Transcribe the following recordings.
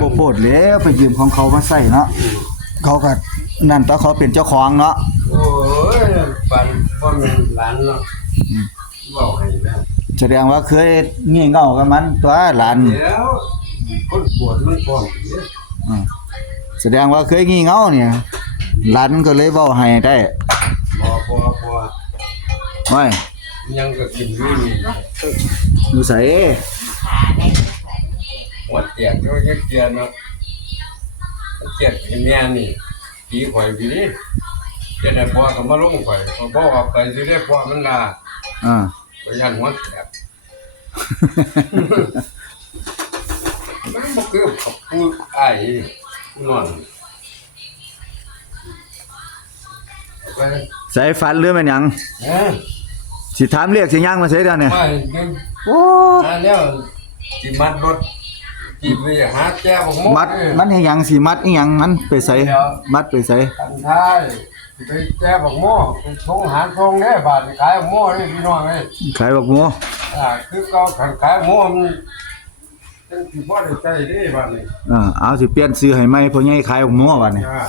บ่โพดแล้วไปยืมของเขามาใส่เนาะเขาก็นั่นต่อเขาเป็นเจ้าของเนาะโอ้ยปันพ่อแม่หลานเนาะบอกให้นะแสดงว่าเคยงี่เง่ากับมันตัวหลานเดี๋ยวคนปวดมันฟ้องเด้ออืมแสดงว่าเคยงี่เง่าเนี่ยหลานก็เลยเว้าให้ได้บ่บ่บ่ไว้ยังก็กินอยู่นี่อยู่ไส หัวเตียงก็ยังเตียนเนาะเตียนให้แม่นี่ผีข่อยผีนี่เดี๋ยวได้พ่อก็มาลงข่อยเขาบอกว่าไปสิได้พ่อมันล่ะอ่าก็ยันหัวแตกมันบ่คือกับผู้อ้ายนอนไปใส่ฟันหรือแม่นหยังเอ้ยสิถามเรียกสิย่างมาใส่เด้อเนี่ยไม่เดี๋ยวโอ้มาแล้วสิมัดรถ จีบไปหาแก้วหมมัดมันให้หยังสิมัดอีหยังมันไปใส่มัดไปใส่กันท้ายสิไปแก้บักหม้อไปชงหารทงเนี่ยบาทขายหม้อนี่พี่น้องเอ้ยขายบักหมูอ่าคือก็ขันขายหม้อมันจังสิบ่ได้ใช้เด้บาดนี้อ่าเอาสิเปลี่ยนซื้อให้ใหม่พ่อใหญ่ขายบักหมูบัดนี้อ่า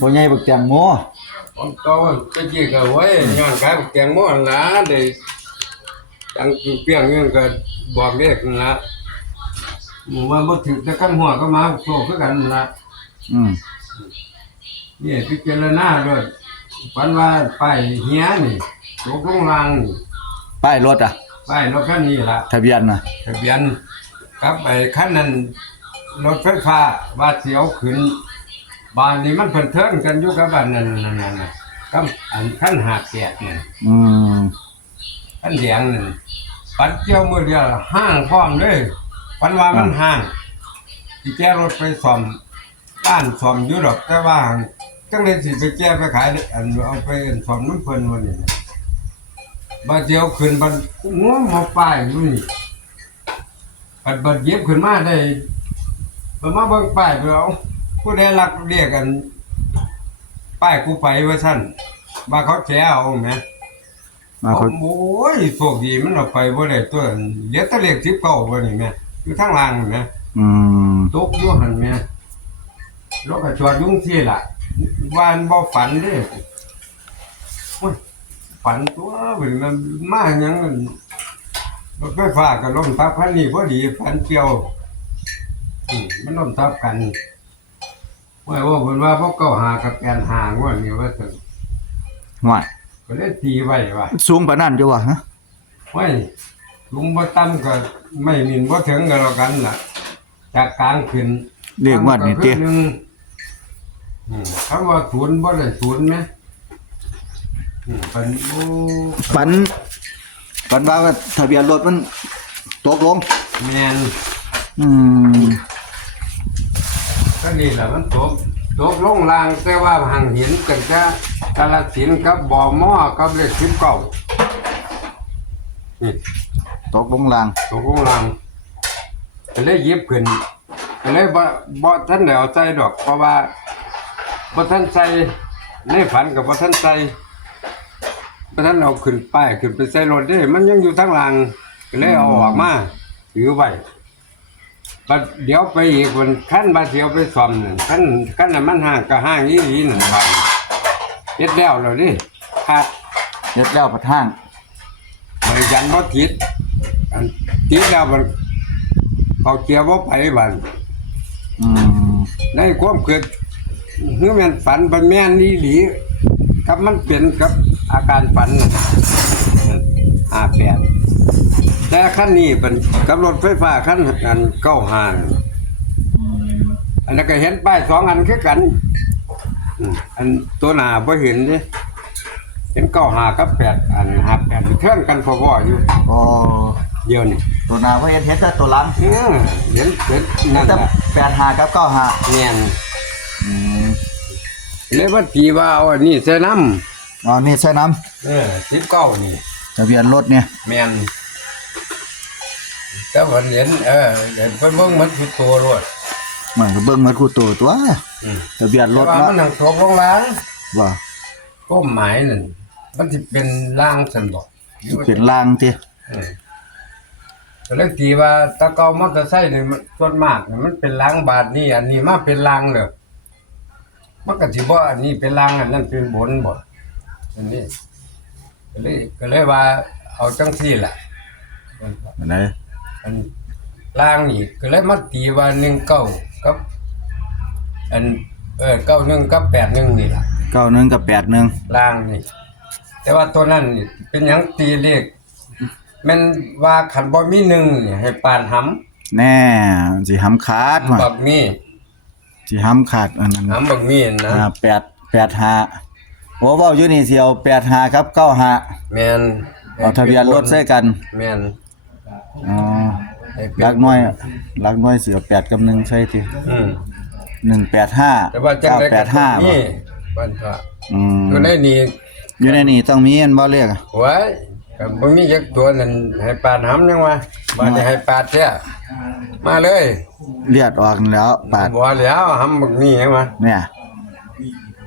พ่อใหญ่บักแตงโมคนเก่าไปจีก็ไว้ย้อนขายบักแกงหม้อนั่นล่ะได้จังเปียงเงินก็บอกเลขนั่นล่ะ หมู่ว่าบ่ถึงแต่กันหัวก็มาโซคือกันนั่นล่ะอืมนี่พิจารณาด้วยฝันว่าไปายเฮียนี่ตกลงรางนี่ป้ายรถอะไปายรถคันนี้ล่ะทะเบียนน่ะทะเบียนกลับไปคันนั้นรถไฟฟ้าว่าเสียวขึ้นบ้านนี้มันเพิ่นเทิงกันอยู่กับบ้านนั้นนั่นนั่นน่ะกับอันคันหาแกดนี่อืมคันแดงนั่นปัดเจียวมือเดียวห้างพร้อมเลย ฝันว่ามันห้างสิแก้รถไปซ่อมบ้านซ่อมอยู่ดอกแต่ว่าจังได๋สิไปแก้ไปขายอันเอาไปอันซ่อมน้ำเพิ่นวันนี้นะบาดเดียวขึ้นบันง้มมาป้ายอยู่นี่บัดบัดเย็บขึ้นมาได้บัดมาเบิ่งป้ายไปเอาผู้ใดรักเรียกกัน ป้ายกูไปว่าซั่นมาเขาแฉเอาแหมมาเขาโอ้ยโชคดีมันเอาไปบ่ได้ตัวเหลือแต่เลข19บ่นี่แม่ อยู่ทางล่างนี่แม่อืมตกอยู่หั่นแม่รถก็จอดอยุ่จั่งซี่ล่ะวานบ่ฝันเด้โอ้ยฝันตัวเป็นมันมาหยังมันรถไฟฟ้าก็ล่มทับคันนี้พอดีพันเกี่ยวอืมมันล่มทับกันว่าว่าเพิ่นว่าพวกเก่าหากับแกนหางว่านี่ว่าซั่นห่วยก็เลยตีไว้ว่าสูงปานนั้นจ้ะวะฮะ ไว้ ลุงบ่ต่ำก็ไม่มินบ่ถึงกันแล้วกันล่ะ จากกลางขึ้นเรียกว่านี่ต่ำเตี้ยก็คือหนึ่งอืมคำว่าศูนย์บ่ได้ศูนย์ไหมอืมเป็นโอ้ปันปันว่าว่าทะเบียนรถมันตกลง แม่นอืมก็นี่แหละมันตกตกลงลางแต่ว่าห่างเห็นกันจะกาลสินธุ์กับบ่อหม้อกับเลขสิบเก้านี่ ตกลงลางตกลงลางก็เลยหยิบขึ้นก็เลยบ่บ่ท่านได้เอาใจดอก เพราะว่าบ่ท่านใส่ในฝันกับบ่ท่านใส่บ่ท่านเอาขึ้นป้ายขึ้นไปใส่รถเด้มันยังอยู่ทั้งลางก็เลยเอาออกมาถือไว้บัดเดี๋ยวไปอีกคนขั้นบาเสียวไปซ่อมนั่นขั้นขั้นน่ะมันห่างก็ห่างอีหลีนั่นบาดเฮ็ดแล้วแล้วนี่ขาดเฮ็ดแล้วพัดห้างบริการบ่ติดอัน ติดแล้วมันเขาเกียร์บ่ไปบัดอืมในความเกิดคือแม่นฝันบันแม่นอีหลีกับมันเป็นกับอาการฝันห้าแปดแต่ขั้นนี้เป็นกับรถไฟฟ้าขั้นอันเก้าห้าอันนั้นก็เห็นป้ายสองอันคือกันอืมอันตัวหน้าบ่เห็นเด้เห็นเก้าหากับแปดอันหาแปดเท่อนกันพอๆอยู่อ๋อเดียวนี่ ตัวหน้าว่าเฮ็ดเฮ็ดแต่ตัวหลังเนี่ยเห็นเห็นนั่นแต่แหละ85กับ95เนียนอืมเลยว่าตีว่าเอาอันนี้ใส่น้อ๋อนี่ใส่น้ำำเออสิบเก้านี่ทะเบียนรถเนี่ยแมนแต่วันเห็นเออเห็นเพิ่นเบิ่งมันคือตัวรถมันก็เบิ่งหมดคู่ตัวตัวอืมทะเบียนรแต่ถว่าเนาะมันนั่งตกลงล่างว่าก้มหมายนั่นมันสิเป็นล่างซั่นบ่เป็นลางติเออ ก็เลยตีว่าตะเกามอเตอร์ไซค์นี่มันส่วนมากนี่มันเป็นล้างบาทนี่อันนี้มาเป็นล้างเด้อมันก็สิบ่อันนี้เป็นล้างอันนั้นเป็นบนบ่อันนี้ก็เลยก็เลยว่าเอาจังซี่ล่ะอันไหนอันล้างนี่ก็เลยมาตีว่า1เก้ากับอันเออเก้าหนึ่งกับแปดหนึ่งนี่ล่ะเก้าหนึ่งกับแปดหนึ่งล่างนี่ แต่ว่าตัวนั้นนี่เป็นหยังตีเลข แมันว่าขันบ่มีหนึ่งนี่ให้ปานหแน่สิหำขาดำว่ะบักมีสิหำขาดอันนั้นหำบักมีนะอ่าแปดแปดห้าโอ้เว้าอยู่นี่สิเอาแปดห้าครับเก้าห้าแม่นเอาทะเบียนรถใส่กันแม่นอ๋อให้เป็ลักน้อยลักน้อยสิเอาแปดกับหนึ่งใช่ติอืมหนึ่งแปดห้าแต่ว่าจังเก้าได๋แปก็ดห้านี่บ้านพระอืมอยู่ในนี่อยู่ในนี่ต้องมีอันบ่เรียกอะ ไว้ ก็บ่มีจักตัวนั่นให้ปานหำยังว่าบ่ได้ให้ปาดเสียมาเลยเลียดออกนั่นแล้วปาดบ่แล้วหำบักมียังว่าเนี่ย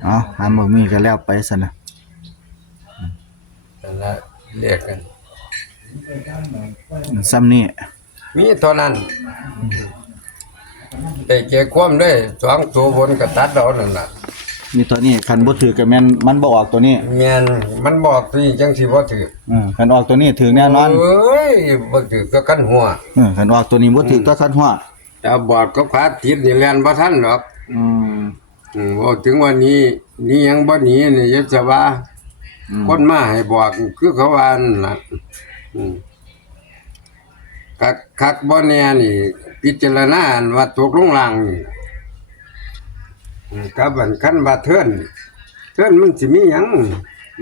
เอาหาบ่มีก็แล้วไปซั่นน่ะนั่นละเรียกกันซ้ำนี่มีเท่านั้นแต่เกี่ยความด้วยสองตัวบนก็ตัดเอานั่นน่ะ มีตัวนี้คันบ่ถือก็แม่นมันบ่ออกตัวนี้แม่นมันบอกสิจังสิบ่ถือเออคันออกตัวนี้ถือแน่นอนเอ้ยบ่ถือก็กันหัวเออคันออกตัวนี้บ่ถือก็คันหัวแต่บอดก็ขาติดนี่แล่นบ่ทันหรอกอืมอืมบ่ถึงวันนี้นี่ยังบ่หนีนี่จะจะว่าอืมคนมาให้บอกคือเขาว่านั่นล่ะอืมคักคักบ่แน่นี่ พิจารณาอันว่าตกลงล่างนี่อืม กับอันคันว่าเทินนี่เทินมันสิมีหยัง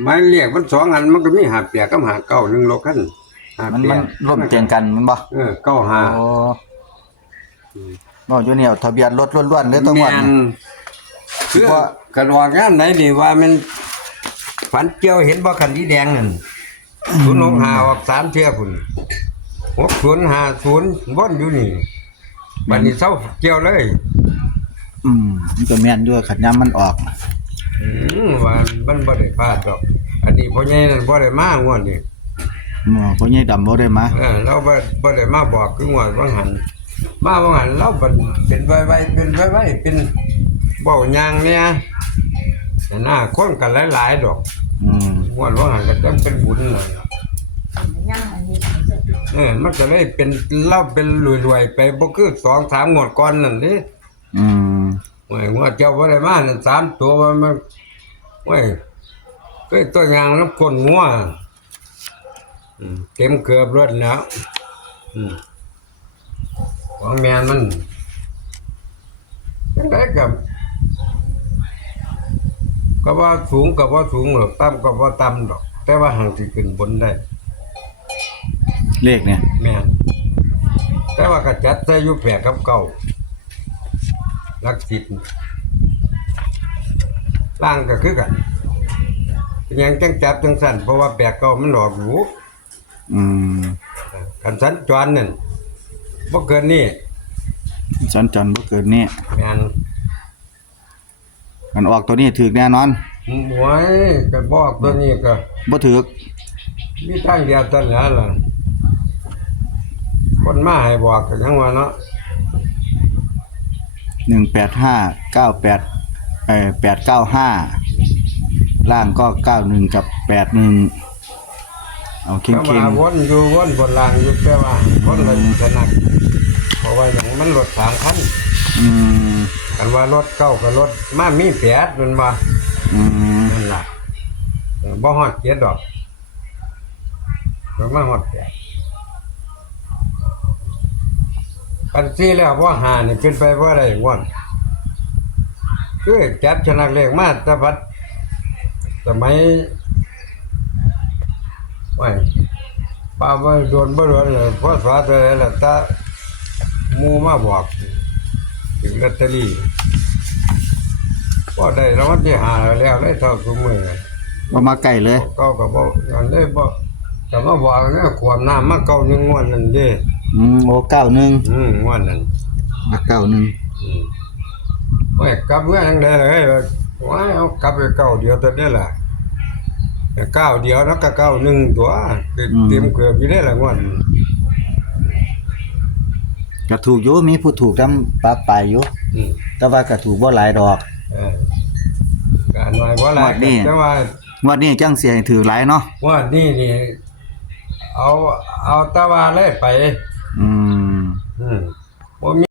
หมายเรียกมันสองอันมันก็มีหาเปียกกับหาเก้าหนึ่งโลคันหามันเปียมันกร่วมเกียงกันมันบ่เออเก้าหาโอ้บ่อยู่นี่เอาทะเบียนรถล้วนๆเลยต้องวัดแม่นี่นคือกันว่างานไหนนี่ว่ามันฝันเจียวเห็นบ่คันที่แดงนั่นศูนย์หกหาออกสามเทื่อพุ่นหกศูนย์หาศูนย์ว่อนอยู่นี่บัดนี้เศร้าเจียวเลย อืมมันก็แม่นด้วยขันยามมันออก อืมว่ามันบ่ได้พลาดดอก อันนี้พ่อใหญ่นั่นบ่ได้มางวดนี่หมอพ่อใหญ่ดำบ่ได้มาเออเราบ่บ่ได้มาบอกคืองวดว่างหัน มาว่างหันเราบัดเป็นไว้ๆเป็นไว้ๆเป็นเว้ายางเนี่ยแต่หน้าคนกันหลายๆดอกอืมงวดว่างหันก็ต้องเป็นบุญน่ะเออมันก็เลยเป็นเราเป็นรวยๆไปบ่คือ2 3งวดก่อนนั่นเด้อืม โอ้ยงวดเจ้าบ่ได้มานั่นสามตัวมันมันโอ้ยเอ้ยตัวยางน้ำก้นงัวอืมเต็มเกือบรถแล้วอืมของแม่นมันจังไดกับก็ว่าสูงกับว่าสูงหรอกต่ำกับว่าต่ำดอก แต่ว่าห่างสิขึ้นบนได้ เลขเนี่ยแม่นแต่ว่าก็จัดใส่อยู่แปดกับเก้า ลักสิบล่างก็คือกันเป็นหยังจังจับจังสั่นเพราะว่าแปดเก้ามันหลอกอยู่อืมกันสันจวนนั่นบ่เกินนี่สัญจรบ่เกินนี่แม่นมันออกตัวนี้ถือแน่นอนหวยก็บอกตัวนี้ก็บ่ถือมีทางเดียวตันแหล้วล่ะคนมาให้บอกก็ยังว่าเนาะ 185 98เอ่อ895ล่างก็91กับ81เอาเข่ก็งมาวนอยู่วนบนรางอยู่แต่ว่าวนเลยถนัดเพราะว่าอย่างมันรถสามคันๆอืมกันว่ารถเก้ากับรถมามีแปดมันว่าอืมนั่นล่ะเออบ่ฮอดเกียรดอกบ่มาฮอดแปด ปันซีแล้วว่าหานี่เป็นไปบ่ได้ว่อนคือจับชนะเลขมาแตะพัดสมัยไว้ป้าว่าโดนบ่โดนเลยพอสวาเท่าไหร่ล่ะตาหมู่มาบอก ถึงลอตเตอรี่ก็ได้รางวัลที่ห้าแล้วได้เท่าทุกมื้อบ่มาใกล้เลย ก็ก็บอกอันนี้บอกแต่ว่าบอกเนี่ยขวดน้ำมาเก่าหนึ่งงวันนั่นเด้ อืมโอ้91อืมงวันนั้นมา91อืมโอ้ยกลับเมื่อยังได้เลยว้ายเอากลับไปเก่าเดียวตัวนี้แหละแต่เก้าเดียวแล้วก็เก้าหนึ่งตัวเต็มเต็มเกือบอยู่ได้ละงวันก็ถูกอยู่มีผู้ถูกนํปลาปลายอยู่อืมแต่ว่าก็ถูกบ่หลายดอก เออการน้อยว่าหลายงวดนี้ แต่ว่า งวดนี้จังสิให้ถือหลายเนาะว่านี่นี่เอาเอาตะวาเลยไป อืมอืมบ่มี